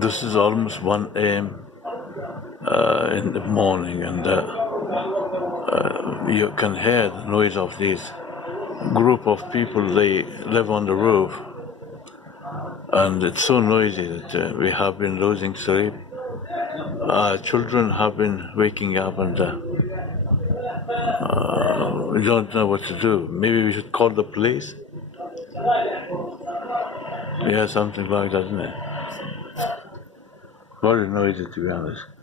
This is almost 1 a.m. In the morning, and you can hear the noise of these group of people. They live on the roof, and it's so noisy that we have been losing sleep. Children have been waking up, and we don't know what to do. Maybe we should call the police. Yeah, something like that, isn't it? Very noisy, to be honest.